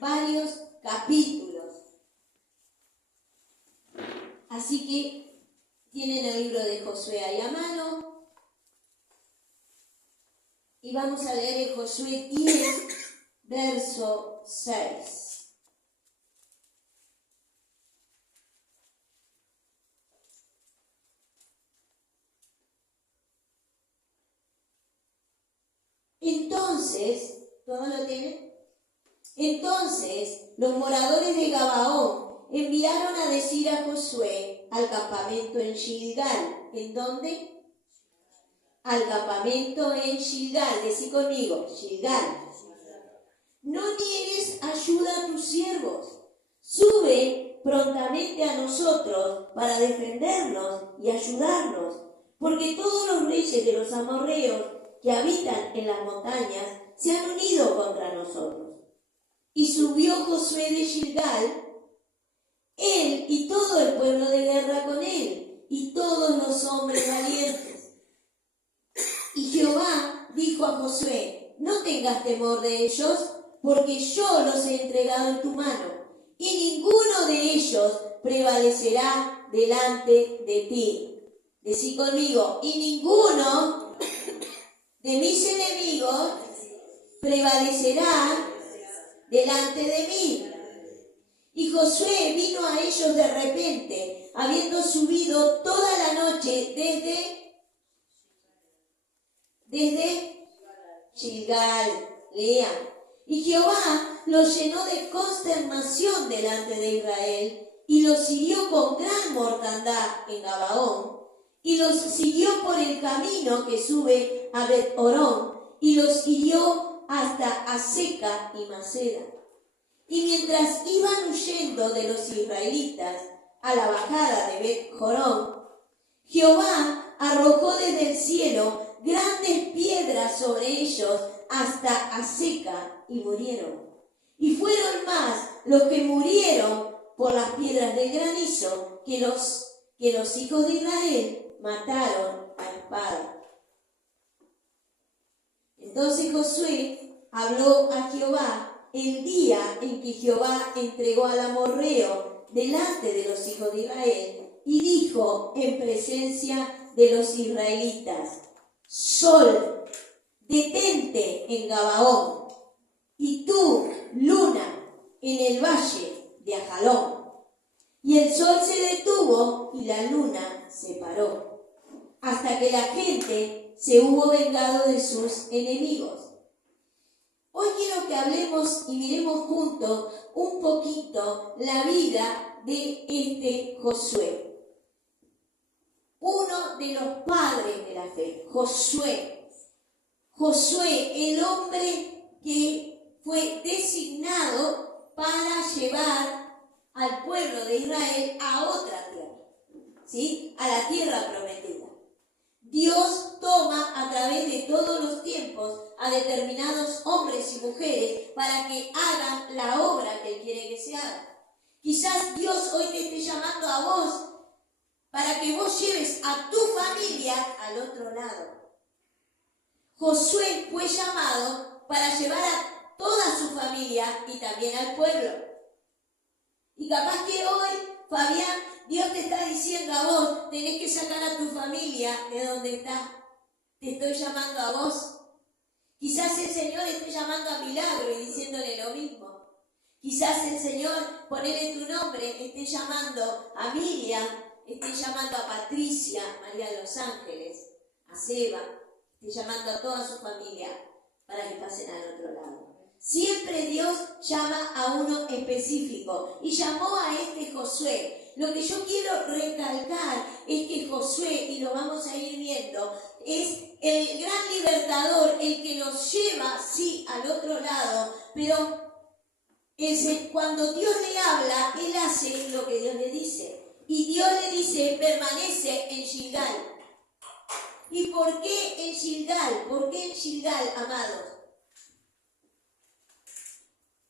varios capítulos. Así que tienen el libro de Josué ahí a mano. Y vamos a leer en Josué 10, verso 6. Entonces, ¿todos lo tienen? Entonces, los moradores de Gabaón enviaron a decir a Josué al campamento en Gilgal. ¿En dónde? Al campamento en Gilgal. Decí conmigo, Gilgal. No niegues ayuda a tus siervos. Sube prontamente a nosotros para defendernos y ayudarnos, porque todos los reyes de los amorreos que habitan en las montañas se han unido contra nosotros. Y subió Josué de Gilgal, él y todo el pueblo de guerra con él, y todos los hombres valientes. Y Jehová dijo a Josué: no tengas temor de ellos, porque yo los he entregado en tu mano, y ninguno de ellos prevalecerá delante de ti. Decí conmigo: y ninguno de mis enemigos prevalecerá delante de mí. Y Josué vino a ellos de repente, habiendo subido toda la noche desde Gilgal. Lean. Y Jehová los llenó de consternación delante de Israel, y los hirió con gran mortandad en Gabaón, y los siguió por el camino que sube a Bet-Horón, y los hirió hasta Aseca y Maceda. Y mientras iban huyendo de los israelitas a la bajada de Bet-Horón, Jehová arrojó desde el cielo grandes piedras sobre ellos hasta Aseca, y murieron. Y fueron más los que murieron por las piedras del granizo que los hijos de Israel mataron a espada. Entonces Josué habló a Jehová el día en que Jehová entregó al amorreo delante de los hijos de Israel, y dijo en presencia de los israelitas: Sol, detente en Gabaón, y tú, luna, en el valle de Ajalón. Y el sol se detuvo y la luna se paró, hasta que la gente se hubo vengado de sus enemigos. Hoy quiero que hablemos y miremos juntos un poquito la vida de este Josué, uno de los padres de la fe. Josué, el hombre que fue designado para llevar al pueblo de Israel a otra tierra, ¿sí? A la tierra prometida. Dios toma a través de todos los tiempos a determinados hombres y mujeres para que hagan la obra que Él quiere que se haga. Quizás Dios hoy te esté llamando a vos para que vos lleves a tu familia al otro lado. Josué fue llamado para llevar a toda su familia y también al pueblo. Y capaz que hoy, Fabián, Dios te está diciendo a vos: tenés que sacar a tu familia de donde está. Te estoy llamando a vos. Quizás el Señor esté llamando a Milagro y diciéndole lo mismo. Quizás el Señor, ponele tu nombre, esté llamando a Miriam, esté llamando a Patricia, María de los Ángeles, a Seba, esté llamando a toda su familia para que pasen al otro lado. Siempre Dios llama a uno específico, y llamó a este Josué. Lo que yo quiero recalcar es que Josué, y lo vamos a ir viendo, es el gran libertador, el que nos lleva, sí, al otro lado, pero cuando Dios le habla, Él hace lo que Dios le dice. Y Dios le dice: permanece en Gilgal. ¿Y por qué en Gilgal? ¿Por qué en Gilgal, amados?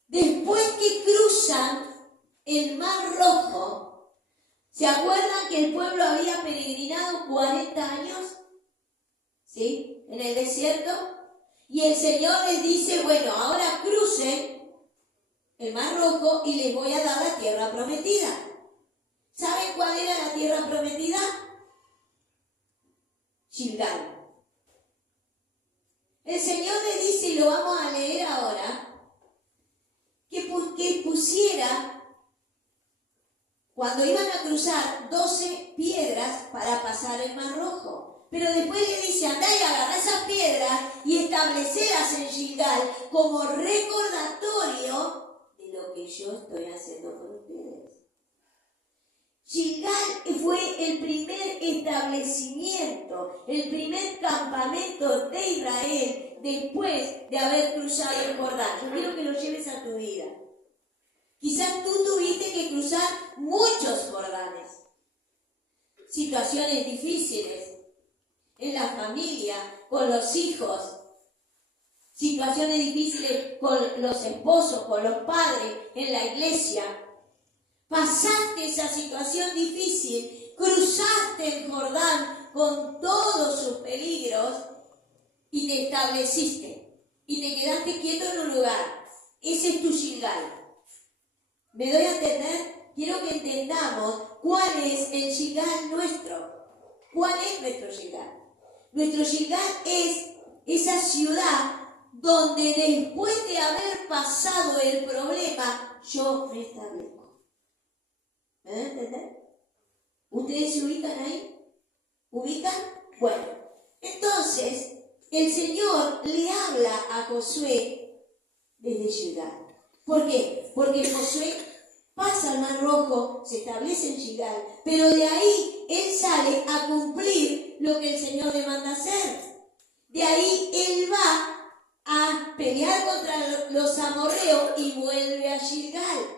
Después que cruzan el Mar Rojo, ¿se acuerdan que el pueblo había peregrinado 40 años? ¿Sí? En el desierto. Y el Señor les dice: bueno, ahora crucen el Mar Rojo y les voy a dar la tierra prometida. ¿Saben cuál era la tierra prometida? Gilgal. El Señor le dice, y lo vamos a leer ahora, que pusiera, cuando iban a cruzar, 12 piedras para pasar el Mar Rojo. Pero después le dice, andá y agarrá esas piedras y establecelas en Gilgal como recordatorio de lo que yo estoy haciendo por ustedes. Gilgal fue el primer establecimiento, el primer campamento de Israel después de haber cruzado el Jordán. Yo quiero que lo lleves a tu vida. Quizás tú tuviste que cruzar muchos Jordanes. Situaciones difíciles en la familia, con los hijos. Situaciones difíciles con los esposos, con los padres, en la iglesia. Pasaste esa situación difícil, cruzaste el Jordán con todos sus peligros y te estableciste y te quedaste quieto en un lugar. Ese es tu Gilgal. ¿Me doy a entender? Quiero que entendamos cuál es el Gilgal nuestro. ¿Cuál es nuestro Gilgal? Nuestro Gilgal es esa ciudad donde después de haber pasado el problema, yo me establezco. ¿Me dan a entender? ¿Ustedes se ubican ahí? ¿Ubican? Bueno, entonces el Señor le habla a Josué desde Gilgal. ¿Por qué? Porque Josué pasa al Mar Rojo, se establece en Gilgal, pero de ahí él sale a cumplir lo que el Señor le manda hacer. De ahí él va a pelear contra los amorreos y vuelve a Gilgal.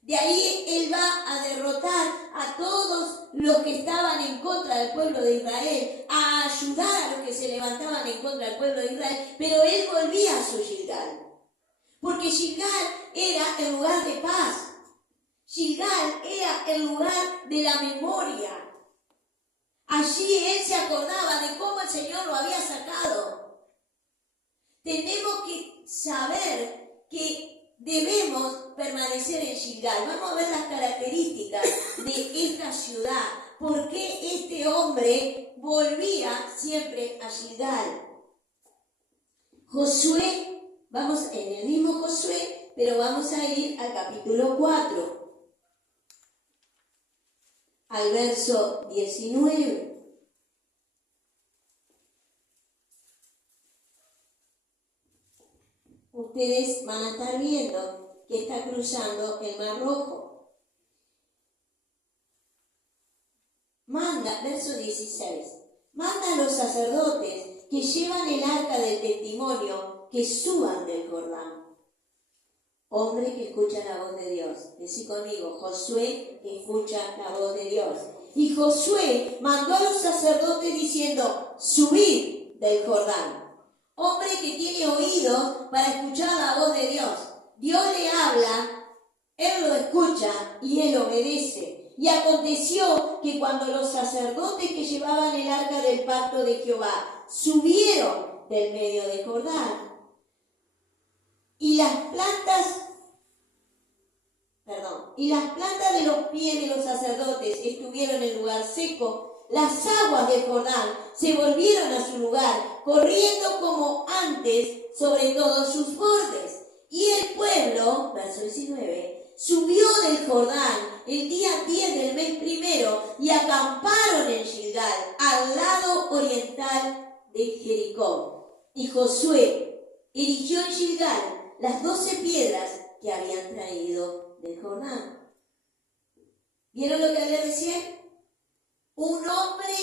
De ahí él va a derrotar a todos los que estaban en contra del pueblo de Israel, a ayudar a los que se levantaban en contra del pueblo de Israel, pero él volvía a su Gilgal. Porque Gilgal era el lugar de paz. Gilgal era el lugar de la memoria. Allí él se acordaba de cómo el Señor lo había sacado. Tenemos que saber que debemos permanecer en Gilgal. Vamos a ver las características de esta ciudad. ¿Por qué este hombre volvía siempre a Gilgal? Josué, vamos en el mismo Josué, pero vamos a ir al capítulo 4, al verso 19. Ustedes van a estar viendo que está cruzando el Mar Rojo. Manda, verso 16, manda a los sacerdotes que llevan el arca del testimonio que suban del Jordán. Hombre que escucha la voz de Dios. Decí conmigo, Josué escucha la voz de Dios. Y Josué mandó a los sacerdotes diciendo, subid del Jordán. Hombre que tiene oídos para escuchar la voz de Dios. Dios le habla, él lo escucha y él obedece. Y aconteció que cuando los sacerdotes que llevaban el arca del pacto de Jehová subieron del medio de Jordán, y las plantas de los pies de los sacerdotes estuvieron en lugar seco, las aguas del Jordán se volvieron a su lugar, corriendo como antes sobre todos sus bordes. Y el pueblo, verso 19, subió del Jordán el día 10 del mes primero y acamparon en Gilgal, al lado oriental de Jericó. Y Josué erigió en Gilgal las 12 piedras que habían traído del Jordán. ¿Vieron lo que hablé recién? Un hombre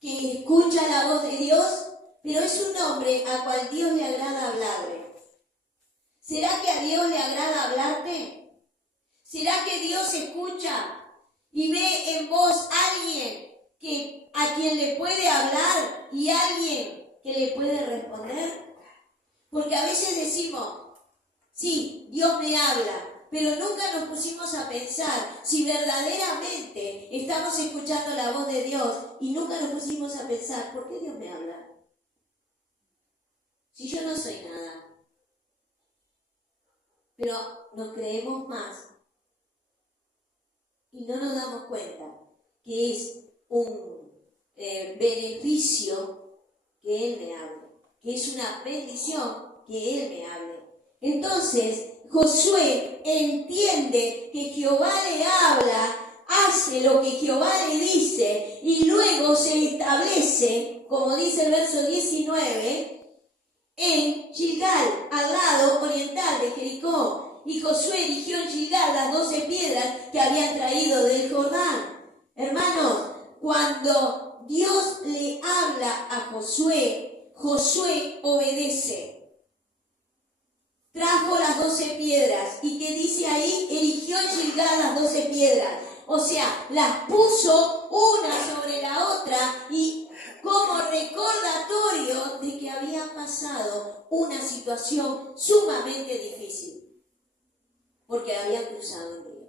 que escucha la voz de Dios, pero es un hombre a cual Dios le agrada hablarle. ¿Será que a Dios le agrada hablarte? ¿Será que Dios escucha y ve en vos alguien a quien le puede hablar y alguien que le puede responder? Porque a veces decimos, sí, Dios me habla, pero nunca nos pusimos a pensar si verdaderamente estamos escuchando la voz de Dios y nunca nos pusimos a pensar, ¿por qué Dios me habla? Si yo no soy nada. pero nos creemos más y no nos damos cuenta que es un beneficio que Él me hable, que es una bendición que Él me hable. Entonces, Josué entiende que Jehová le habla, hace lo que Jehová le dice y luego se establece, como dice el verso 19, en Gilgal, al lado oriental de Jericó. Y Josué erigió en Gilgal las 12 piedras que habían traído del Jordán. Hermanos, cuando Dios le habla a Josué, Josué obedece. Trajo las 12 piedras. ¿Y qué dice ahí? Erigió en Gilgal las 12 piedras. O sea, las puso una sobre la otra y como recordatorio de que había pasado una situación sumamente difícil, porque habían cruzado el río.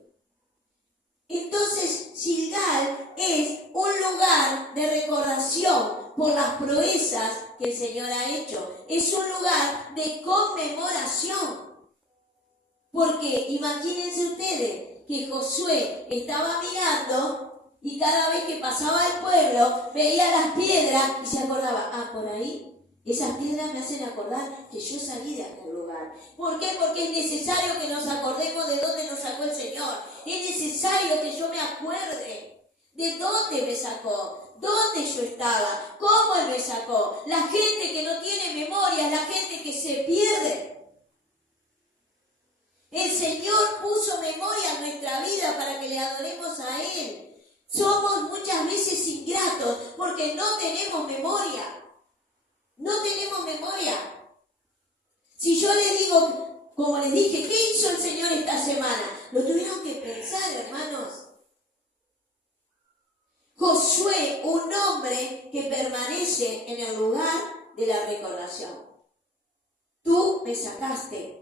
Entonces, Gilgal es un lugar de recordación por las proezas que el Señor ha hecho. Es un lugar de conmemoración. Porque imagínense ustedes que Josué estaba mirando y cada vez que pasaba el pueblo veía las piedras y se acordaba, por ahí, esas piedras me hacen acordar que yo salí de aquel lugar. ¿Por qué? Porque es necesario que nos acordemos de dónde nos sacó el Señor. Es necesario que yo me acuerde de dónde me sacó, dónde yo estaba, cómo Él me sacó. La gente que no tiene memoria, la gente que se pierde. El Señor puso memoria en nuestra vida para que le adoremos a Él. Somos muchas veces ingratos porque no tenemos memoria. No tenemos memoria. Si yo le digo, como les dije, ¿qué hizo el Señor esta semana? Lo tuvieron que pensar, hermanos. Josué, un hombre que permanece en el lugar de la recordación. Tú me sacaste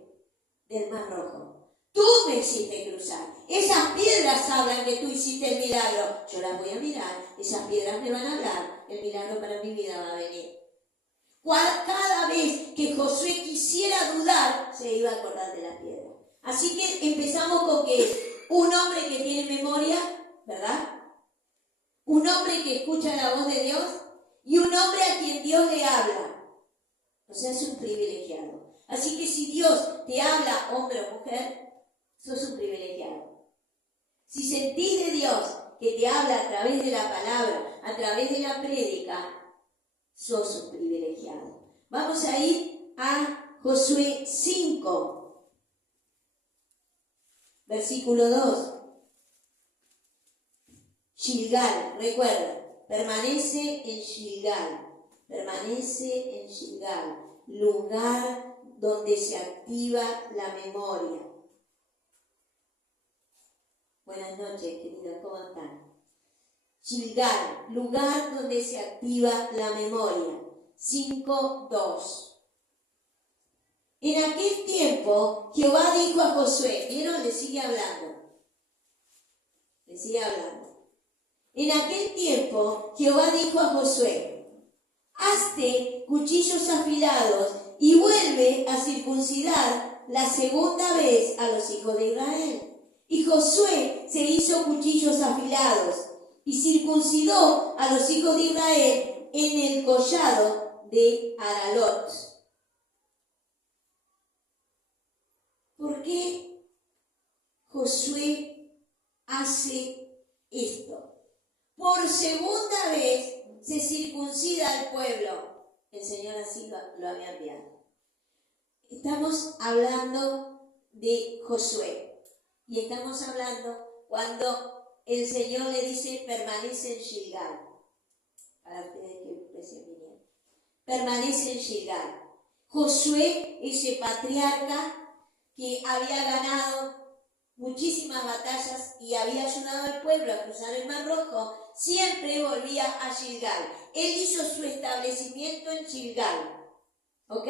del Mar Rojo. Tú me hiciste cruzar. Esas piedras hablan que tú hiciste el milagro. Yo las voy a mirar. Esas piedras me van a hablar. El milagro para mi vida va a venir. Cada vez que Josué quisiera dudar, se iba a acordar de la piedra. Así que empezamos con que es un hombre que tiene memoria, ¿verdad? Un hombre que escucha la voz de Dios y un hombre a quien Dios le habla. O sea, es un privilegiado. Así que si Dios te habla, hombre o mujer, sos un privilegiado. Si sentís de Dios que te habla a través de la palabra, a través de la prédica, sos un privilegiado. Vamos a ir a Josué 5, versículo 2. Gilgal, recuerda, permanece en Gilgal, lugar donde se activa la memoria. Buenas noches, queridos, ¿cómo están? Gilgal, lugar donde se activa la memoria. 5:2. En aquel tiempo, Jehová dijo a Josué, ¿vieron? Le sigue hablando. En aquel tiempo, Jehová dijo a Josué, hazte cuchillos afilados y vuelve a circuncidar la segunda vez a los hijos de Israel. Y Josué se hizo cuchillos afilados y circuncidó a los hijos de Israel en el collado de Aralot. ¿Por qué Josué hace esto? Por segunda vez se circuncida al pueblo. El Señor así lo había enviado. Estamos hablando de Josué. Y estamos hablando cuando el Señor le dice, permanece en Gilgal. Para ustedes que recién vinieron. Permanece en Gilgal. Josué, ese patriarca que había ganado muchísimas batallas y había ayudado al pueblo a cruzar el Mar Rojo, siempre volvía a Gilgal. Él hizo su establecimiento en Gilgal. ¿Ok?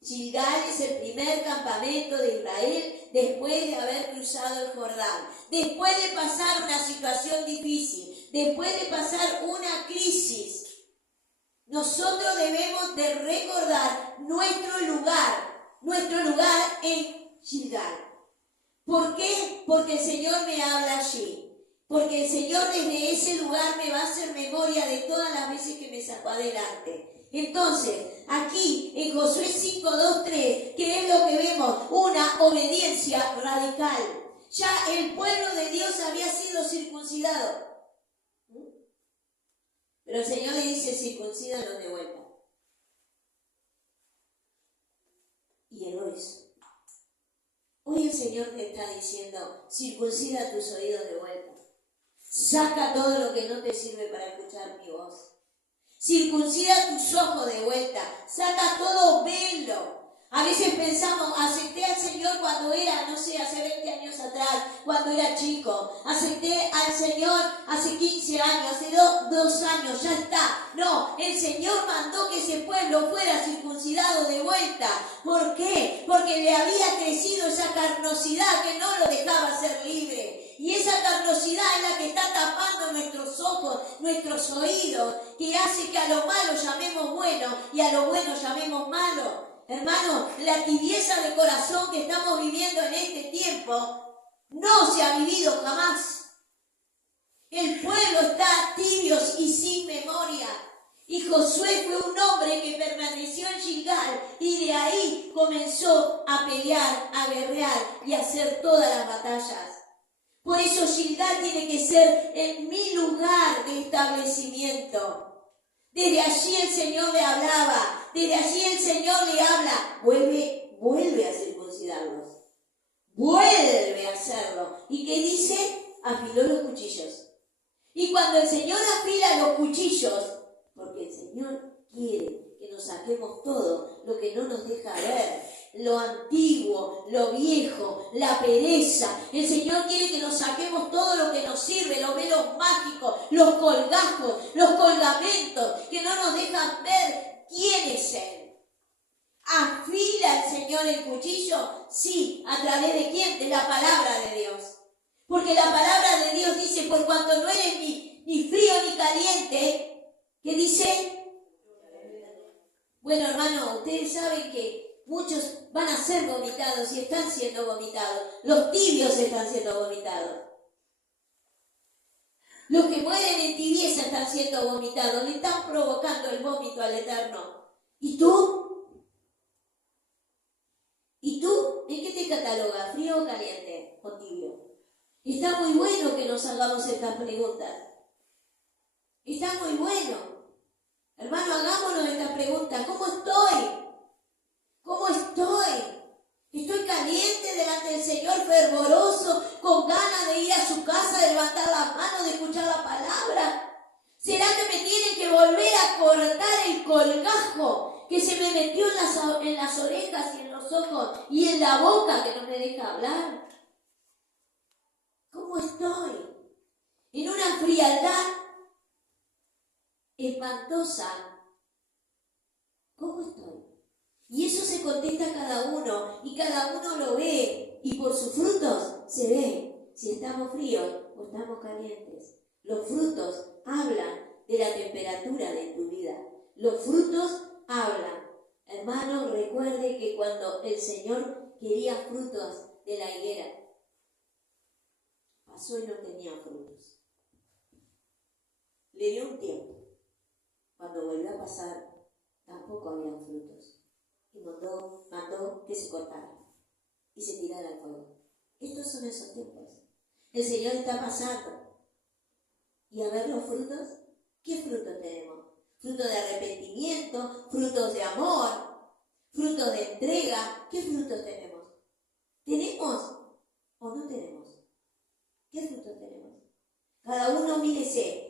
Gilgal es el primer campamento de Israel después de haber cruzado el Jordán, después de pasar una situación difícil, después de pasar una crisis. Nosotros debemos de recordar nuestro lugar en Gilgal. ¿Por qué? Porque el Señor me habla allí. Porque el Señor desde ese lugar me va a hacer memoria de todas las veces que me sacó adelante. Entonces, aquí en Josué 5, 2, 3, ¿qué es lo que vemos? Una obediencia radical. Ya el pueblo de Dios había sido circuncidado. Pero el Señor le dice, circuncídalos de vuelta. Y él lo hizo. Hoy el Señor te está diciendo, circuncida tus oídos de vuelta. Saca todo lo que no te sirve para escuchar mi voz. Circuncida tus ojos de vuelta. Saca todo velo. A veces pensamos, acepté al Señor cuando era, no sé, hace 20 años atrás, cuando era chico. Acepté al Señor hace 15 años, hace 2 años, ya está. No, el Señor mandó que ese pueblo fuera circuncidado de vuelta. ¿Por qué? Porque le había crecido esa carnosidad que no lo dejaba ser libre. Y esa carnosidad es la que está tapando nuestros ojos, nuestros oídos, que hace que a lo malo llamemos bueno y a lo bueno llamemos malo. Hermano, la tibieza de corazón que estamos viviendo en este tiempo no se ha vivido jamás. El pueblo está tibios y sin memoria. Y Josué fue un hombre que permaneció en Gilgal y de ahí comenzó a pelear, a guerrear y a hacer todas las batallas. Por eso Gilgal tiene que ser en mi lugar de establecimiento. Desde allí el Señor le hablaba, desde allí el Señor le habla. Vuelve a circuncidarlos, vuelve a hacerlo. ¿Y qué dice? Afiló los cuchillos. Y cuando el Señor afila los cuchillos, porque el Señor quiere que nos saquemos todo lo que no nos deja ver, lo antiguo, lo viejo, la pereza. El Señor quiere que nos saquemos todo lo que nos sirve, los velos mágicos, los colgajos, los colgamentos, que no nos dejan ver quién es Él. ¿Afila el Señor el cuchillo? Sí. ¿A través de quién? De la palabra de Dios. Porque la palabra de Dios dice, por cuanto no eres ni frío ni caliente, ¿qué dice? Bueno, hermano, ustedes saben que muchos van a ser vomitados y están siendo vomitados. Los tibios están siendo vomitados. Los que mueren en tibieza están siendo vomitados. Le están provocando el vómito al Eterno. ¿Y tú? ¿Y tú? ¿En qué te catalogas? ¿Frío o caliente? ¿O tibio? Está muy bueno que nos hagamos estas preguntas. Está muy bueno. Hermano, hagámonos estas preguntas. ¿Cómo estoy? ¿Cómo estoy? ¿Estoy caliente delante del Señor, fervoroso, con ganas de ir a su casa, de levantar las manos, de escuchar la palabra? ¿Será que me tienen que volver a cortar el colgajo que se me metió en las orejas y en los ojos y en la boca que no me deja hablar? ¿Cómo estoy? En una frialdad espantosa. ¿Cómo estoy? Y eso se contesta a cada uno, y cada uno lo ve, y por sus frutos se ve si estamos fríos o estamos calientes. Los frutos hablan de la temperatura de tu vida. Los frutos hablan. Hermano, recuerde que cuando el Señor quería frutos de la higuera, pasó y no tenía frutos. Le dio un tiempo. Cuando volvió a pasar, tampoco había frutos. Y mandó que se cortara y se tirara al fuego. Estos son esos tiempos. El Señor está pasando. Y a ver los frutos, ¿qué frutos tenemos? Frutos de arrepentimiento, frutos de amor, frutos de entrega. ¿Qué frutos tenemos? ¿Tenemos o no tenemos? ¿Qué frutos tenemos? Cada uno mírese.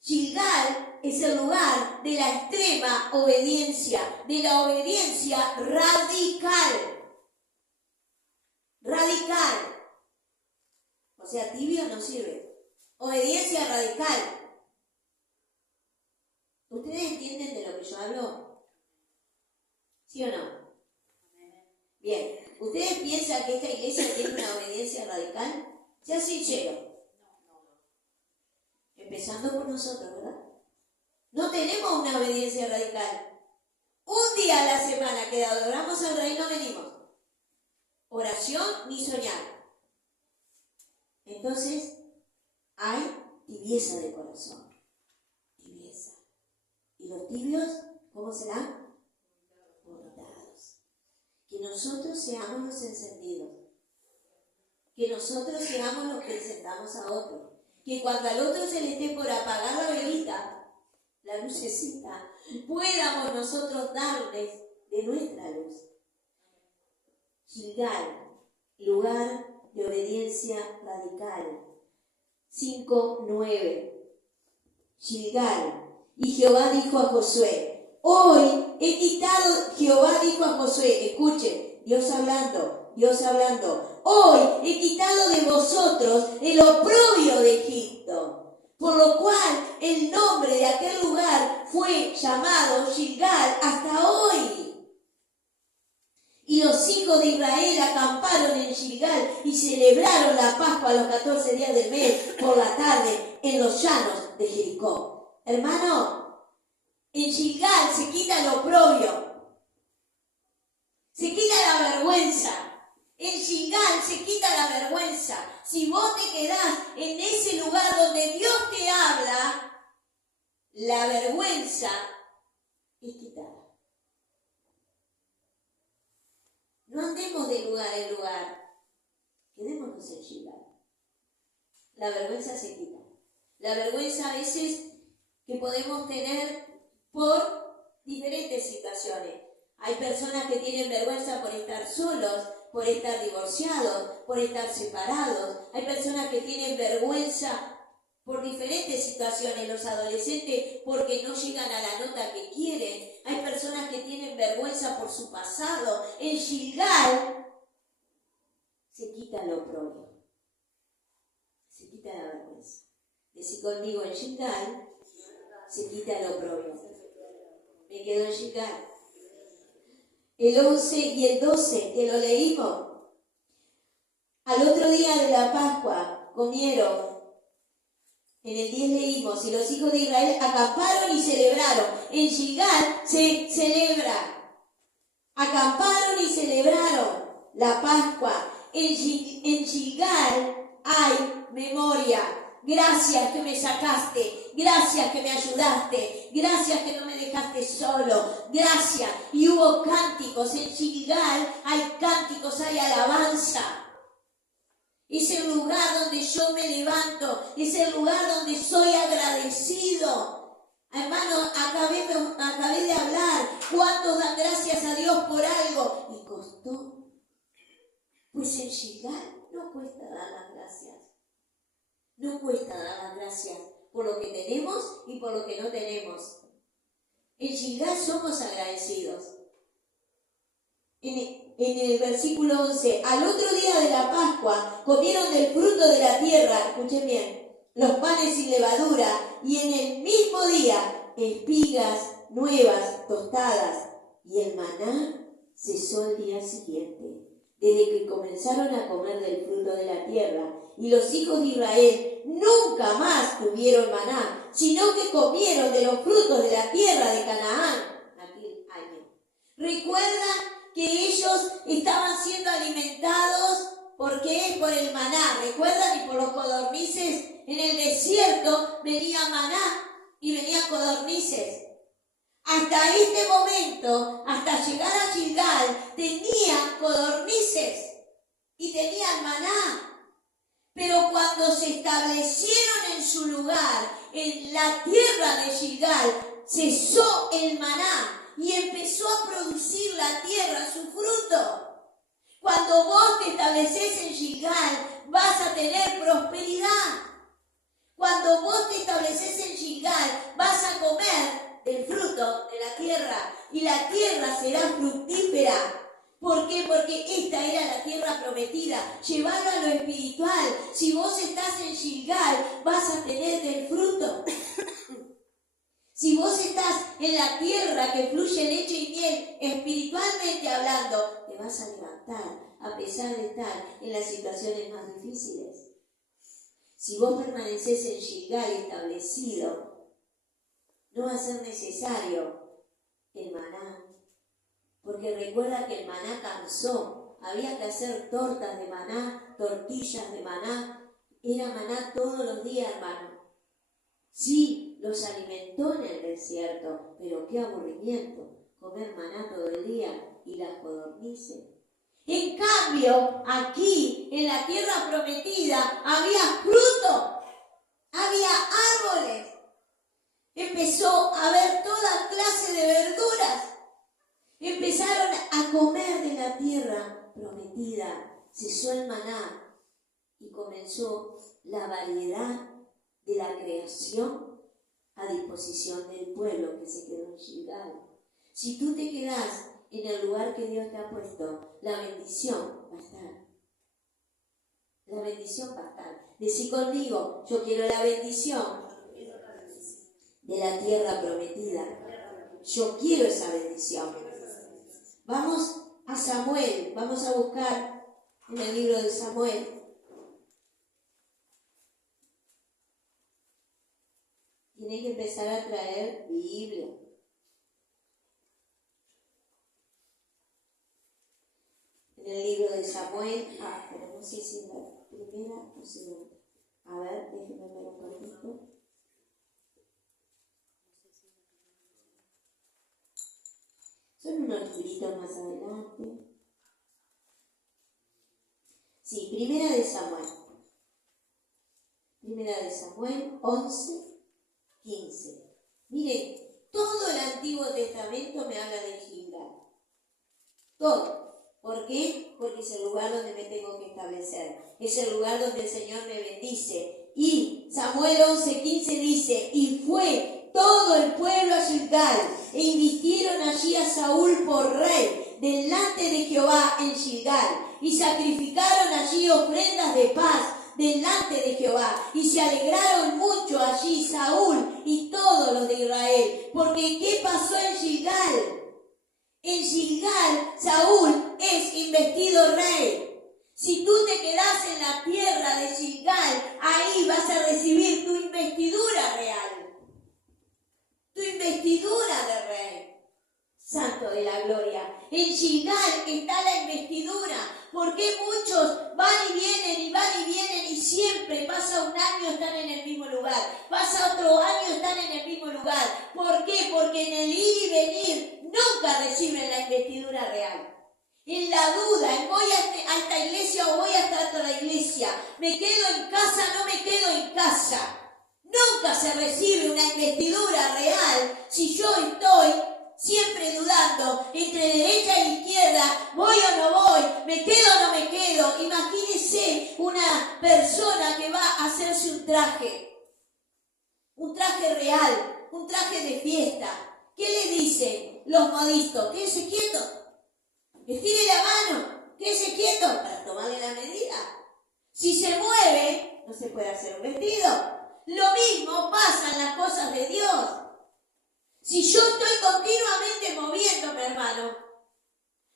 Gilgal es el lugar de la extrema obediencia, de la obediencia radical. Radical. O sea, tibio no sirve. Obediencia radical. ¿Ustedes entienden de lo que yo hablo? ¿Sí o no? Bien. ¿Ustedes piensan que esta iglesia tiene una obediencia radical? Sea sincero. Empezando por nosotros, ¿verdad? No tenemos una obediencia radical. Un día a la semana que adoramos al Rey no venimos. oración ni soñar. Entonces hay tibieza de corazón. Tibieza. ¿Y los tibios cómo serán? Vomitados. Que nosotros seamos los encendidos. Que nosotros seamos los que encendamos a otros. Que cuando al otro se le esté por apagar la velita, la lucecita, podamos nosotros darles de nuestra luz. Gilgal, lugar de obediencia radical. 5:9. Gilgal. Y Jehová dijo a Josué, hoy he quitado, Jehová dijo a Josué, escuchen, Dios hablando, hoy he quitado de vosotros el oprobio de Egipto, por lo cual el nombre de aquel lugar fue llamado Gilgal hasta hoy. Y los hijos de Israel acamparon en Gilgal y celebraron la Pascua a los 14 días del mes por la tarde en los llanos de Jericó. Hermano, en Gilgal se quita el oprobio, se quita la vergüenza. En Gilgal se quita la vergüenza. Si vos te quedás en ese lugar donde Dios te habla, la vergüenza es quitada. No andemos de lugar en lugar. Quedémonos en Gilgal. La vergüenza se quita. La vergüenza a veces que podemos tener por diferentes situaciones. Hay personas que tienen vergüenza por estar solos, por estar divorciados, por estar separados. Hay personas que tienen vergüenza por diferentes situaciones, los adolescentes porque no llegan a la nota que quieren. Hay personas que tienen vergüenza por su pasado. En Gilgal se quita lo oprobio, se quita la vergüenza. Decí conmigo, en Gilgal se quita lo oprobio. Me quedo en Gilgal. El 11 y el 12, que lo leímos. Al otro día de la Pascua comieron. En el 10 leímos, y los hijos de Israel acamparon y celebraron. En Gilgal se celebra. Acamparon y celebraron la Pascua. En Gilgal hay memoria. Gracias que me sacaste. Gracias que me ayudaste. Gracias que no me dejaste solo. Gracias. Y hubo cánticos. En Gilgal hay cánticos, hay alabanza. Es el lugar donde yo me levanto, es el lugar donde soy agradecido. Hermano, acabé de hablar. ¿Cuántos dan gracias a Dios por algo? Y costó. Pues en Gilgal no cuesta dar las gracias. No cuesta dar las gracias por lo que tenemos y por lo que no tenemos. En Gilgal somos agradecidos. En el versículo 11, al otro día de la Pascua comieron del fruto de la tierra, escuchen bien, los panes sin levadura, y en el mismo día espigas nuevas tostadas, y el maná cesó el día siguiente, desde que comenzaron a comer del fruto de la tierra. Y los hijos de Israel nunca más tuvieron maná, sino que comieron de los frutos de la tierra de Canaán aquel año. ¿Recuerdan que ellos estaban siendo alimentados? Porque es por el maná, ¿recuerdan? Y por los codornices. En el desierto venía maná y venían codornices. Hasta este momento, hasta llegar a Gilgal, tenían codornices y tenían maná. Pero cuando se establecieron en su lugar, en la tierra de Gilgal, cesó el maná. Y empezó a producir la tierra su fruto. Cuando vos te estableces en Gilgal, vas a tener prosperidad. Cuando vos te estableces en Gilgal, vas a comer del fruto de la tierra. Y la tierra será fructífera. ¿Por qué? Porque esta era la tierra prometida. Llevarlo a lo espiritual. Si vos estás en Gilgal, vas a tener del fruto. Si vos estás en la tierra que fluye leche y miel, espiritualmente hablando, te vas a levantar a pesar de estar en las situaciones más difíciles. Si vos permaneces en Gilgal establecido, no va a ser necesario el maná. Porque recuerda que el maná cansó había que hacer tortas de maná, tortillas de maná. Era maná todos los días, hermano. Sí, los alimentó en el desierto, pero qué aburrimiento comer maná todo el día y las codornices. En cambio, aquí, en la tierra prometida, había fruto, había árboles. Empezó a haber toda clase de verduras. Empezaron a comer de la tierra prometida. Cesó el maná y comenzó la variedad de la creación a disposición del pueblo que se quedó en Gilgal. Si tú te quedás en el lugar que Dios te ha puesto, la bendición va a estar. La bendición va a estar. Decí conmigo, yo quiero la bendición de la tierra prometida. Yo quiero esa bendición. Vamos a Samuel, vamos a buscar en el libro de Samuel. Tienes que empezar a traer Biblia. En el libro de Samuel, pero no sé si la primera o segunda. A ver, déjenme ver un poquito. Son unos libritos más adelante. Sí, Primera de Samuel. Primera de Samuel 11, 15. Miren, todo el Antiguo Testamento me habla de Gilgal. Todo. ¿Por qué? Porque es el lugar donde me tengo que establecer. Es el lugar donde el Señor me bendice. Y Samuel 11, 15 dice, y fue todo el pueblo a Gilgal, e invistieron allí a Saúl por rey, delante de Jehová en Gilgal, y sacrificaron allí ofrendas de paz delante de Jehová, y se alegraron mucho allí Saúl y todos los de Israel, porque ¿qué pasó en Gilgal? En Gilgal, Saúl es investido rey. Si tú te quedas en la tierra de Gilgal, ahí vas a recibir tu investidura real. Tu investidura de rey. Santo de la gloria. En Gilgal está la investidura. Porque muchos van y vienen y siempre pasa un año están en el mismo lugar. Pasa otro año están en el mismo lugar. ¿Por qué? Porque en el ir y venir nunca reciben la investidura real. En la duda, en voy a esta iglesia o voy a esta otra iglesia. Me quedo en casa, no me quedo en casa. Nunca se recibe una investidura real si yo estoy siempre dudando entre derecha e izquierda, voy o no voy, me quedo o no me quedo. Imagínese una persona que va a hacerse un traje real, un traje de fiesta. ¿Qué le dicen los modistas? Quédese quieto, estire la mano, quédese quieto para tomarle la medida. Si se mueve, no se puede hacer un vestido. Lo mismo pasa en las cosas de Dios. Si yo estoy continuamente moviéndome, hermano,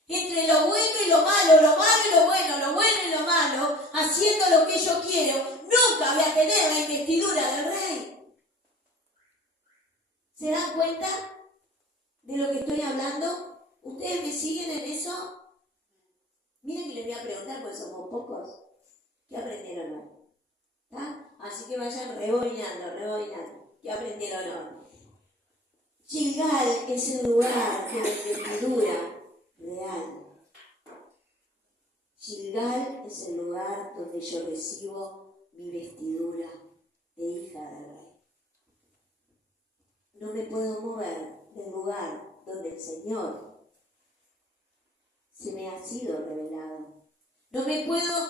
entre lo bueno y lo malo, lo malo y lo bueno, lo bueno y lo malo, haciendo lo que yo quiero, nunca voy a tener la investidura del rey. ¿Se dan cuenta de lo que estoy hablando? ¿Ustedes me siguen en eso? Miren que les voy a preguntar, porque somos pocos. ¿Qué aprendieron hoy? ¿Está? Así que vayan rebobinando. ¿Qué aprendieron hoy? Gilgal es el lugar de la investidura real. Gilgal es el lugar donde yo recibo mi vestidura de hija del rey. No me puedo mover del lugar donde el Señor se me ha sido revelado. No me puedo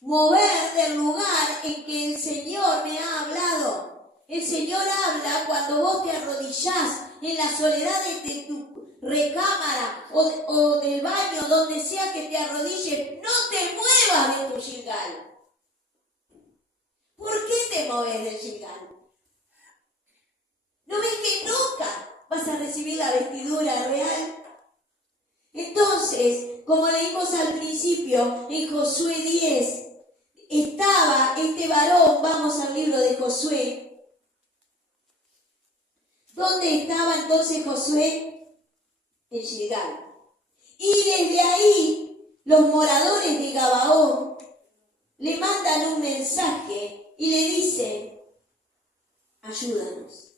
mover del lugar en que el Señor me ha hablado. El Señor habla cuando vos te arrodillás en la soledad de tu recámara o del baño, donde sea que te arrodilles. No te muevas de tu Gilgal. ¿Por qué te mueves del Gilgal? ¿No ves que nunca vas a recibir la vestidura real? Entonces, como leímos al principio en Josué 10, estaba este varón, vamos al libro de Josué. ¿Dónde estaba entonces Josué? En Gilgal. Y desde ahí los moradores de Gabaón le mandan un mensaje y le dicen: ayúdanos.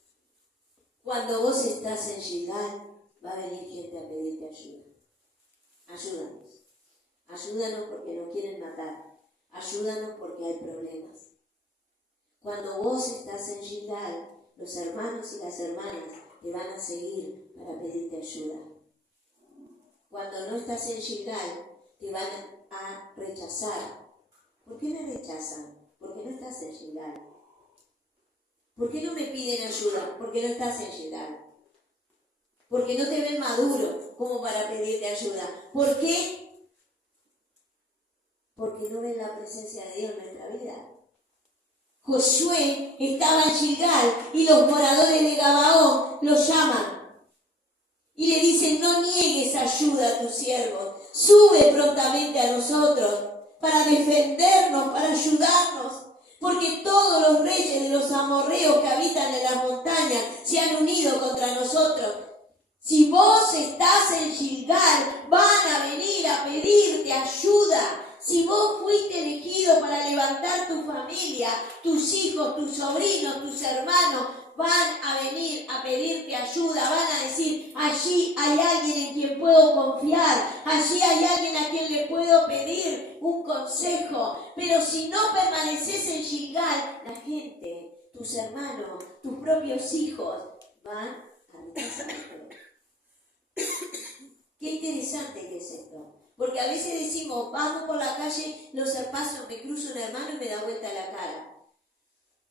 Cuando vos estás en Gilgal, va a venir gente a pedirte ayuda. Ayúdanos. Ayúdanos porque nos quieren matar. Ayúdanos porque hay problemas. Cuando vos estás en Gilgal, los hermanos y las hermanas te van a seguir para pedirte ayuda. Cuando no estás en Gilgal, te van a rechazar. ¿Por qué me rechazan? Porque no estás en Gilgal. ¿Por qué no me piden ayuda? Porque no estás en Gilgal. Porque no te ven maduro como para pedirte ayuda. ¿Por qué? Porque no ven la presencia de Dios en nuestra vida. Josué estaba en Gilgal y los moradores de Gabaón lo llaman y le dicen: no niegues ayuda a tu siervo, sube prontamente a nosotros para defendernos, para ayudarnos, porque todos los reyes de los amorreos que habitan en las montañas se han unido contra nosotros. Si vos estás en Gilgal, van a venir a pedirte ayuda. Si vos fuiste elegido para levantar tu familia, tus hijos, tus sobrinos, tus hermanos, van a venir a pedirte ayuda. Van a decir: allí hay alguien en quien puedo confiar, allí hay alguien a quien le puedo pedir un consejo. Pero si no permaneces en Gilgal, la gente, tus hermanos, tus propios hijos, van a rechazarte. Qué interesante que es esto. Porque a veces decimos: vamos por la calle, los paso, me cruzo un hermano y me da vuelta la cara.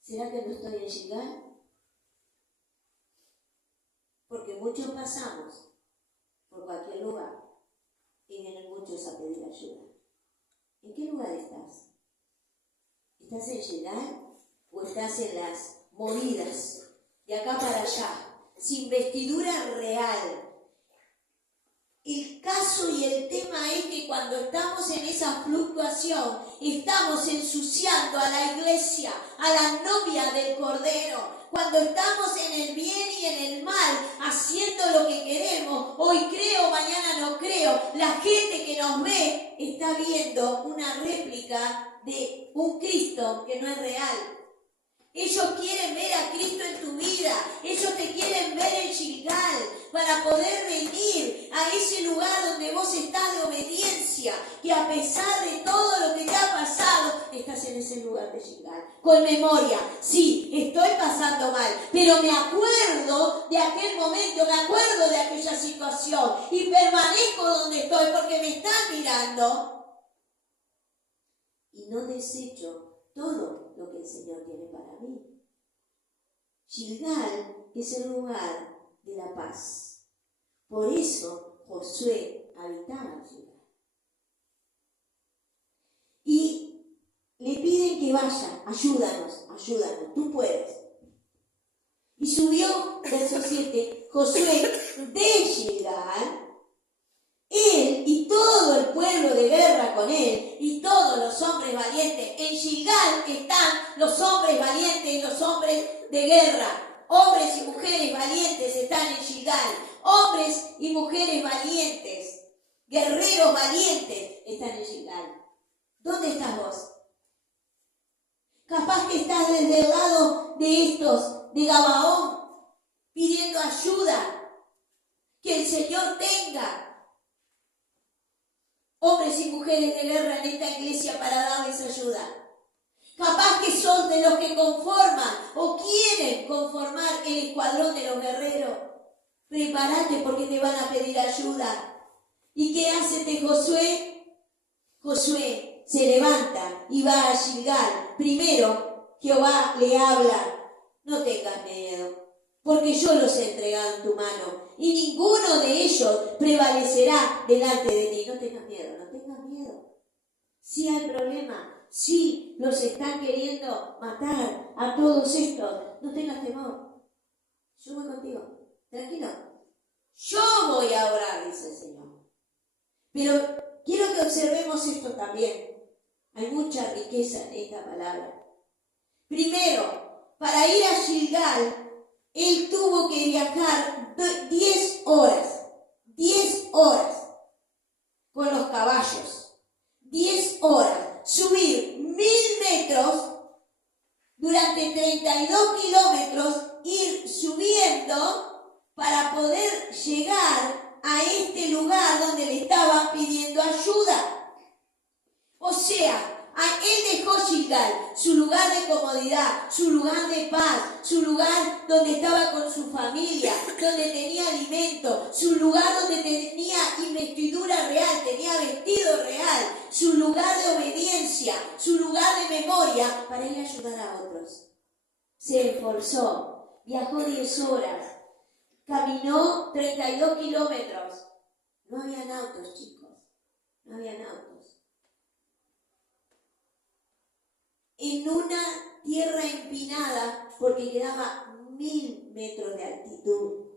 ¿Será que no estoy en Gilgal? Porque muchos pasamos por cualquier lugar y vienen muchos a pedir ayuda. ¿En qué lugar estás? ¿Estás en Gilgal o estás en las movidas de acá para allá, sin vestidura real? El caso y el tema es que cuando estamos en esa fluctuación, estamos ensuciando a la iglesia, a la novia del Cordero. Cuando estamos en el bien y en el mal, haciendo lo que queremos, hoy creo, mañana no creo, la gente que nos ve está viendo una réplica de un Cristo que no es real. Ellos quieren ver a Cristo en tu vida. Ellos te quieren ver en Gilgal para poder venir a ese lugar donde vos estás de obediencia. Que a pesar de todo lo que te ha pasado, estás en ese lugar de Gilgal. Con memoria. Sí, estoy pasando mal, pero me acuerdo de aquel momento, me acuerdo de aquella situación y permanezco donde estoy porque me están mirando. Y no desecho todo lo que el Señor tiene para mí. Gilgal es el lugar de la paz. Por eso Josué habitaba en Gilgal. Y le piden que vaya: ayúdanos, ayúdanos, tú puedes. Y subió, verso 7, Josué de Gilgal, él y todo el pueblo de guerra con él, y todos los hombres valientes. En Gilgal están los hombres valientes y los hombres de guerra. Hombres y mujeres valientes están en Gilgal. Hombres y mujeres valientes, guerreros valientes están en Gilgal. ¿Dónde estás vos? Capaz que estás desde el lado de estos, de Gabaón, pidiendo ayuda. Que el Señor tenga hombres y mujeres de guerra en esta iglesia para darles ayuda. Capaz que sos de los que conforman o quieren conformar el escuadrón de los guerreros. Prepárate porque te van a pedir ayuda. ¿Y qué hace Josué? Josué se levanta y va a Gilgal. Primero, Jehová le habla: no tengas miedo, porque yo los he entregado en tu mano, y ninguno de ellos prevalecerá delante de ti. No tengas miedo, no tengas miedo. Sí hay problema, sí los están queriendo matar a todos estos. No tengas temor, yo voy contigo, tranquilo. Yo voy a orar, dice el Señor. Pero quiero que observemos esto también. Hay mucha riqueza en esta palabra. Primero, para ir a Gilgal, él tuvo que viajar 10 horas con los caballos. 10 horas, subir 1000 metros durante 32 kilómetros, ir subiendo para poder llegar a este lugar donde le estaban pidiendo ayuda. O sea, él dejó Gilgal, su lugar de comodidad, su lugar de paz, su lugar donde estaba con su familia, donde tenía alimento, su lugar donde tenía investidura real, tenía vestido real, su lugar de obediencia, su lugar de memoria, para ir a ayudar a otros. Se esforzó, viajó 10 horas, caminó 32 kilómetros. No habían autos, chicos, no habían autos. En una tierra empinada, porque quedaba 1000 metros de altitud.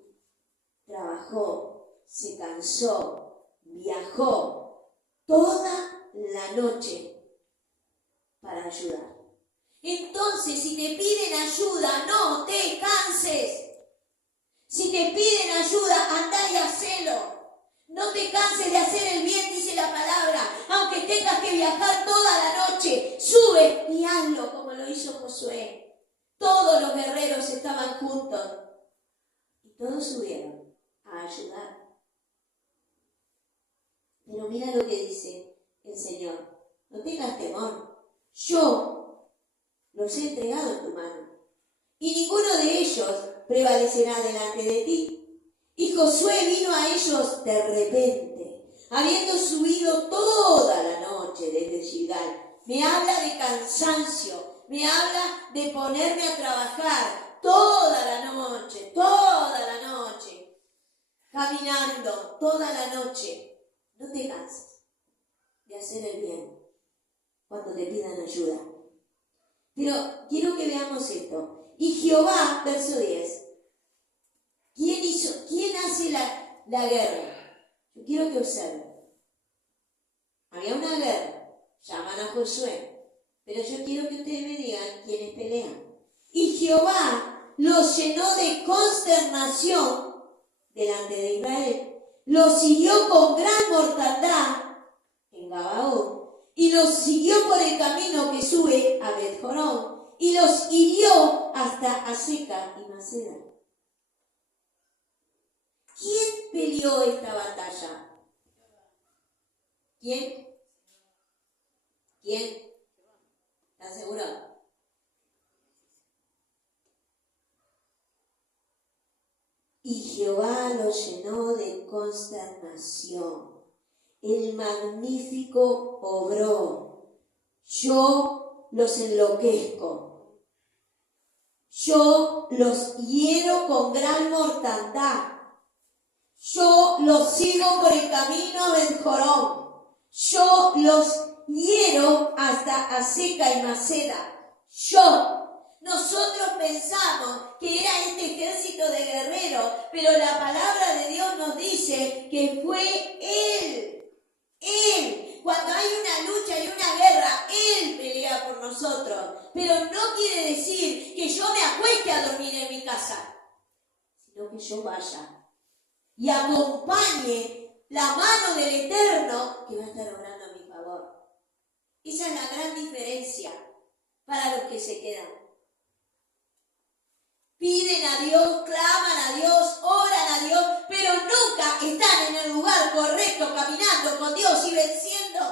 Trabajó, se cansó, viajó toda la noche para ayudar. Entonces, si te piden ayuda, no te canses. Si te piden ayuda, andá y hacelo. No te canses de hacer el bien, dice la palabra. Aunque tengas que viajar toda la noche, sube y hazlo como lo hizo Josué. Todos los guerreros estaban juntos y todos subieron a ayudar. Pero mira lo que dice el Señor. No tengas temor. Yo los he entregado en tu mano y ninguno de ellos prevalecerá delante de ti. Y Josué vino a ellos de repente, habiendo subido toda la noche desde Gilgal. Me habla de cansancio, me habla de ponerme a trabajar toda la noche, caminando toda la noche. No te canses de hacer el bien cuando te pidan ayuda. Pero quiero que veamos esto. Y Jehová, verso 10. ¿Quién hace la guerra? Yo quiero que observen. Había una guerra, llaman a Josué, pero yo quiero que ustedes me digan quiénes pelean. Y Jehová los llenó de consternación delante de Israel. Los siguió con gran mortandad en Gabaón y los siguió por el camino que sube a Bet-Jorón y los hirió hasta Azeca y Maceda. ¿Quién peleó esta batalla? ¿Quién? ¿Estás seguro? Y Jehová los llenó de consternación. El magnífico obró. Yo los enloquezco. Yo los hiero con gran mortandad. Yo los sigo por el camino a Bet-Jorón. Yo los hiero hasta Azeca y Maceda. Nosotros pensamos que era este ejército de guerreros, pero la palabra de Dios nos dice que fue Él. Cuando hay una lucha y una guerra, Él pelea por nosotros. Pero no quiere decir que yo me acueste a dormir en mi casa, sino que yo vaya y acompañe la mano del Eterno que va a estar obrando a mi favor. Esa es la gran diferencia para los que se quedan. Piden a Dios, claman a Dios, oran a Dios, pero nunca están en el lugar correcto, caminando con Dios y venciendo.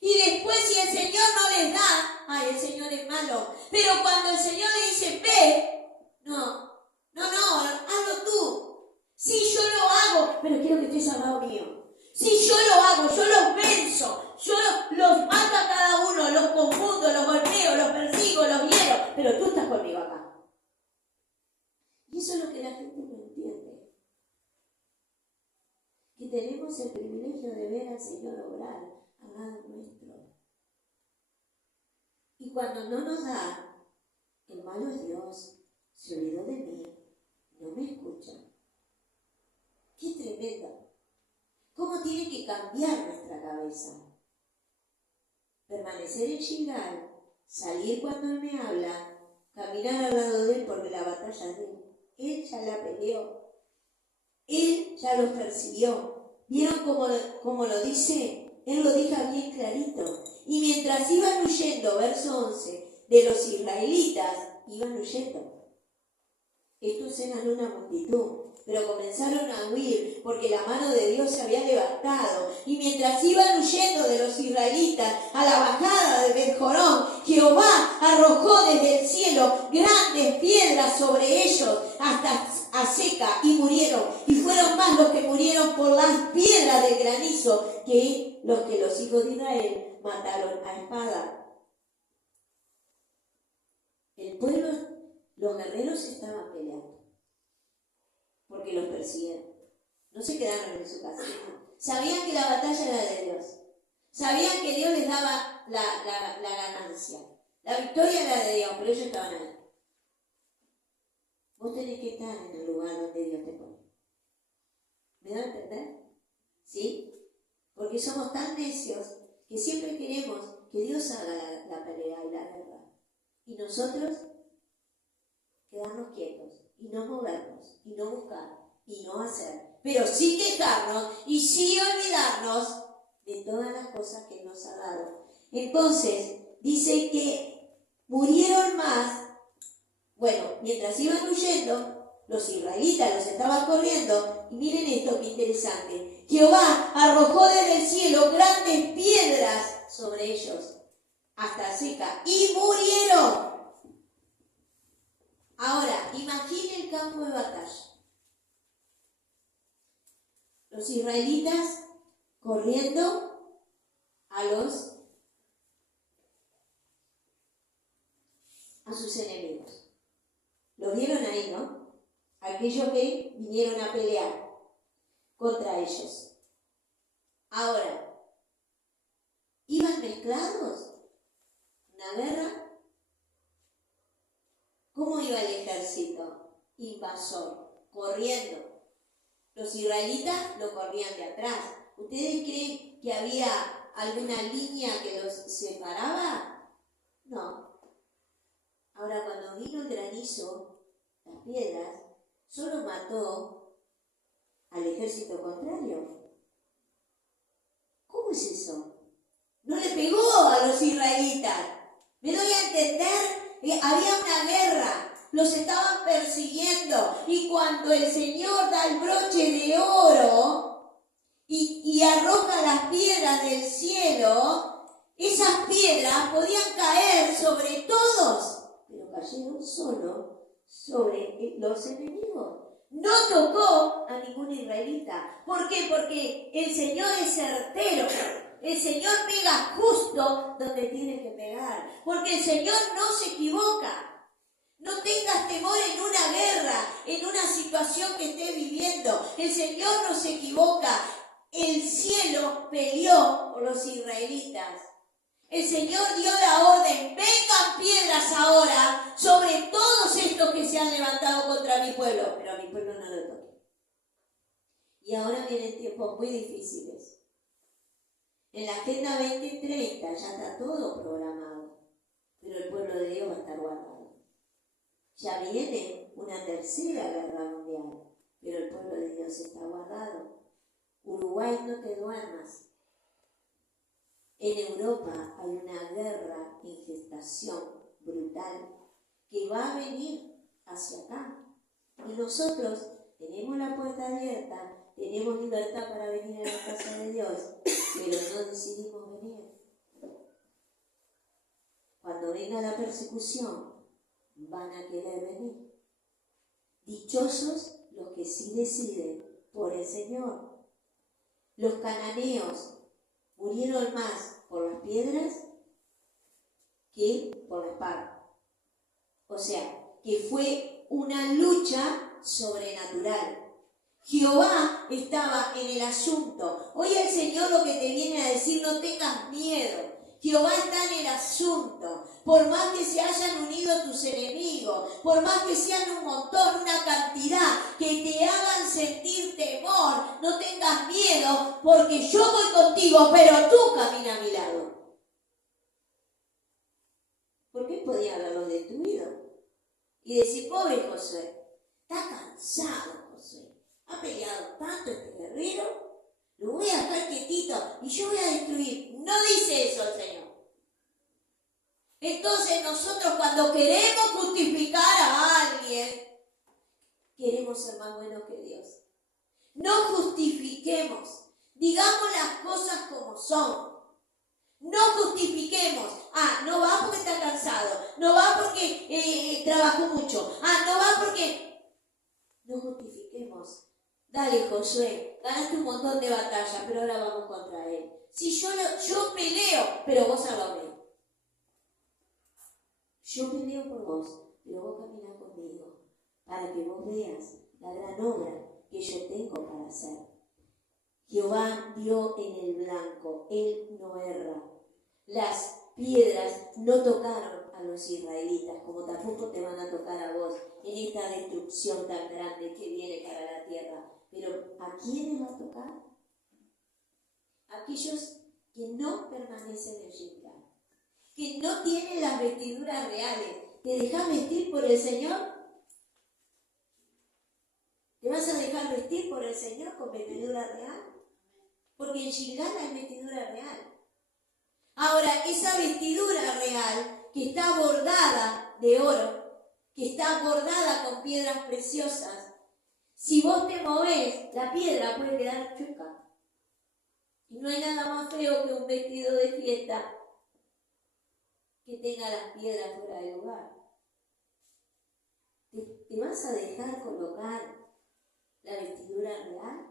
Y después, si el Señor no les da, el Señor es malo. Pero cuando el Señor le dice, ve, no, hazlo tú. Sí, yo lo hago, pero quiero que estés al lado mío. Sí, yo lo hago, yo los venzo, yo los mato a cada uno, los confundo, los golpeo, los persigo, los hiero, pero tú estás conmigo acá. Y eso es lo que la gente no entiende. Que tenemos el privilegio de ver al Señor obrar al lado nuestro. Y cuando no nos da, el malo es Dios, se olvidó de mí, no me escucha. ¡Qué tremendo! ¿Cómo tiene que cambiar nuestra cabeza? Permanecer en Gilgal, salir cuando Él me habla, caminar al lado de Él porque la batalla es de Él. Él ya la peleó. Él ya los persiguió. ¿Vieron cómo lo dice Él lo deja bien clarito. Y mientras iban huyendo, verso 11, de los israelitas, iban huyendo. Estos eran una multitud, pero comenzaron a huir porque la mano de Dios se había levantado. Y mientras iban huyendo de los israelitas a la bajada de Bet-Jorón, Jehová arrojó desde el cielo grandes piedras sobre ellos hasta Azeca y murieron. Y fueron más los que murieron por las piedras del granizo que los hijos de Israel mataron a espada. El pueblo, los guerreros estaban peleando porque los persiguieron. No se quedaron en su casa. Sabían que la batalla era de Dios. Sabían que Dios les daba la ganancia. La victoria era de Dios, pero ellos estaban ahí. Vos tenés que estar en el lugar donde Dios te pone. ¿Me da a entender? ¿Sí? Porque somos tan necios que siempre queremos que Dios haga la pelea y la guerra. Y nosotros quedarnos quietos y no movernos y no buscar y no hacer, pero sí quejarnos y sí olvidarnos de todas las cosas que nos ha dado. Entonces dice que murieron más. Bueno, mientras iban huyendo, los israelitas los estaban corriendo. Y miren esto que interesante: Jehová arrojó desde el cielo grandes piedras sobre ellos hasta Azeca y murieron. Ahora, imagine el campo de batalla. Los israelitas corriendo a sus enemigos. Los vieron ahí, ¿no? Aquellos que vinieron a pelear contra ellos. Ahora, ¿iban mezclados? ¿Una guerra? ¿Cómo iba el ejército invasor? Corriendo. Los israelitas lo corrían de atrás. ¿Ustedes creen que había alguna línea que los separaba? No. Ahora, cuando vino el granizo, las piedras, solo mató al ejército contrario. ¿Cómo es eso? No le pegó a los israelitas. ¿Me doy a entender? Había una guerra, los estaban persiguiendo, y cuando el Señor da el broche de oro y arroja las piedras del cielo, esas piedras podían caer sobre todos, pero cayeron solo sobre los enemigos. No tocó a ningún israelita. ¿Por qué? Porque el Señor es certero. El Señor pega justo donde tiene que pegar, porque el Señor no se equivoca. No tengas temor en una guerra, en una situación que estés viviendo. El Señor no se equivoca. El cielo peleó por los israelitas. El Señor dio la orden: vengan piedras ahora sobre todos estos que se han levantado contra mi pueblo. Pero a mi pueblo no lo toqué. Y ahora vienen tiempos muy difíciles. En la Agenda 2030 ya está todo programado, pero el pueblo de Dios va a estar guardado. Ya viene una tercera guerra mundial, pero el pueblo de Dios está guardado. Uruguay, no te duermas. En Europa hay una guerra en gestación brutal que va a venir hacia acá. Y nosotros tenemos la puerta abierta, tenemos libertad para venir a la casa de Dios, pero no decidimos venir. Cuando venga la persecución, van a querer venir. Dichosos los que sí deciden por el Señor. Los cananeos murieron más por las piedras que por la espada. O sea, que fue una lucha sobrenatural. Jehová estaba en el asunto. Hoy el Señor lo que te viene a decir: no tengas miedo. Jehová está en el asunto. Por más que se hayan unido tus enemigos, por más que sean un montón, una cantidad, que te hagan sentir temor, no tengas miedo, porque yo voy contigo, pero tú camina a mi lado. Porque él podía haberlos destruido y decir: pobre Josué, está cansado Josué, ha peleado tanto este guerrero, lo voy a dejar quietito y yo voy a destruir. No dice eso el Señor. Entonces nosotros cuando queremos justificar a alguien, queremos ser más buenos que Dios. No justifiquemos, digamos las cosas como son. No justifiquemos. No va porque está cansado, no va porque trabajó mucho, no va porque... No justifiquemos. Dale, Josué, ganaste un montón de batallas, pero ahora vamos contra él. Si yo peleo, pero vos salvame. Yo peleo por vos, pero vos caminás conmigo, para que vos veas la gran obra que yo tengo para hacer. Jehová dio en el blanco, él no erra. Las piedras no tocaron a los israelitas, como tampoco te van a tocar a vos en esta destrucción tan grande que viene para la tierra. Pero ¿a quiénes va a tocar? Aquellos que no permanecen en Gilgal, que no tienen las vestiduras reales. ¿Te dejás vestir por el Señor? ¿Te vas a dejar vestir por el Señor con vestidura real? Porque en Gilgal hay vestidura real. Ahora, esa vestidura real que está bordada de oro, que está bordada con piedras preciosas, si vos te movés, la piedra puede quedar chueca. Y no hay nada más feo que un vestido de fiesta que tenga las piedras fuera de lugar. ¿Te vas a dejar colocar la vestidura real?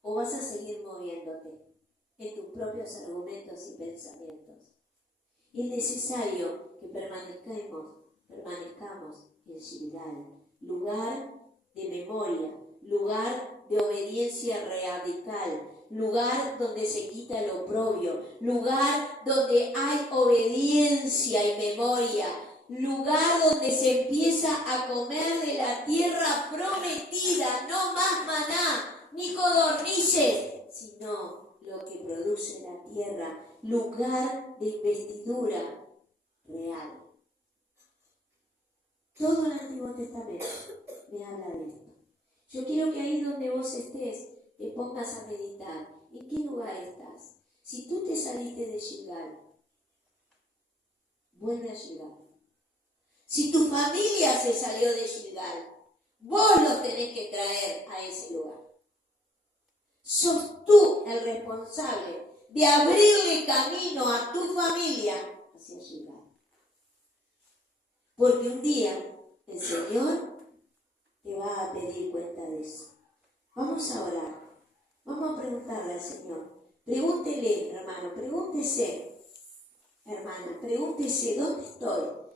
¿O vas a seguir moviéndote en tus propios argumentos y pensamientos? Es necesario que permanezcamos en Gilgal, lugar de memoria, lugar de obediencia radical, lugar donde se quita el oprobio, lugar donde hay obediencia y memoria, lugar donde se empieza a comer de la tierra prometida, no más maná ni codornices, sino lo que produce la tierra, lugar de investidura real. Todo el Antiguo Testamento me habla de esto. Yo quiero que ahí donde vos estés te pongas a meditar. ¿En qué lugar estás? Si tú te saliste de Gilgal, vuelve a Gilgal. Si tu familia se salió de Gilgal, vos los tenés que traer a ese lugar. Sos tú el responsable de abrirle camino a tu familia hacia Gilgal. Porque un día el Señor te va a pedir cuenta de eso. Vamos a orar. Vamos a preguntarle al Señor. Pregúntele, hermano, pregúntese, hermana, pregúntese, ¿dónde estoy?